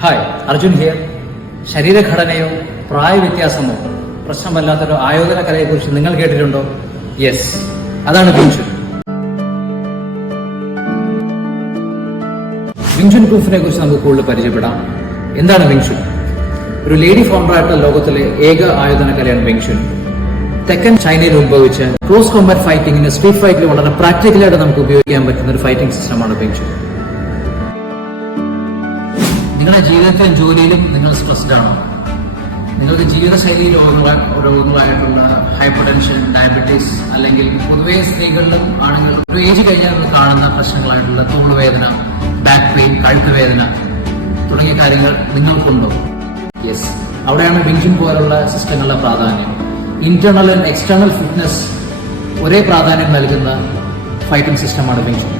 Hi, Arjun here. ശരീരഘടനയോ പ്രായവ്യത്യാസമോ പ്രശ്നമല്ലാത്തൊരു ആയോധന കലയെക്കുറിച്ച് നിങ്ങൾ കേട്ടിട്ടുണ്ടോ? യെസ്, അതാണ് വിങ്ചുൻ. വിങ്ചുൻ കുഫിനെ കുറിച്ച് നമുക്ക് കൂടുതൽ പരിചയപ്പെടാം. എന്താണ് വിങ്ചുൻ? ഒരു ലേഡി ഫൗണ്ടറായിട്ടുള്ള ലോകത്തിലെ ഏക ആയോധന കലയാണ് വിങ്ചുൻ. തെക്കൻ ചൈനയിൽ ഉത്ഭവിച്ച ക്ലോസ് കോംബാറ്റ് ഫൈറ്റിംഗിന് സ്ട്രീറ്റ് ഫൈറ്റിൽ വളരെ പ്രാക്ടിക്കലായിട്ട് നമുക്ക് ഉപയോഗിക്കാൻ പറ്റുന്ന ഒരു ഫൈറ്റിംഗ് സിസ്റ്റമാണ് വിങ്ചുൻ. നിങ്ങളുടെ ജീവിതത്തിലും ജോലിയിലും നിങ്ങൾ സ്ട്രെസ്ഡ് ആണോ? നിങ്ങൾക്ക് ജീവിതശൈലി രോഗങ്ങളായിട്ടുള്ള ഹൈപ്പർ ടെൻഷൻ, ഡയബറ്റീസ്, അല്ലെങ്കിൽ പൊതുവെ സ്ത്രീകളിലും ആണുങ്ങളിലും ഒരു ഏജ് കഴിഞ്ഞാൽ നമ്മൾ കാണുന്ന പ്രശ്നങ്ങളായിട്ടുള്ള തോളുവേദന, ബാക്ക് പെയിൻ, കഴുത്തുവേദന തുടങ്ങിയ കാര്യങ്ങൾ നിങ്ങൾക്കുണ്ടോ? യെസ്, അവിടെയാണ് വിങ്ചുൻ പോലുള്ള സിസ്റ്റങ്ങളുടെ പ്രാധാന്യം. ഇന്റേണൽ ആൻഡ് എക്സ്റ്റേണൽ ഫിറ്റ്നസ് ഒരേ പ്രാധാന്യം നൽകുന്ന ഫൈറ്റിംഗ് സിസ്റ്റമാണ് വിങ്ചുൻ.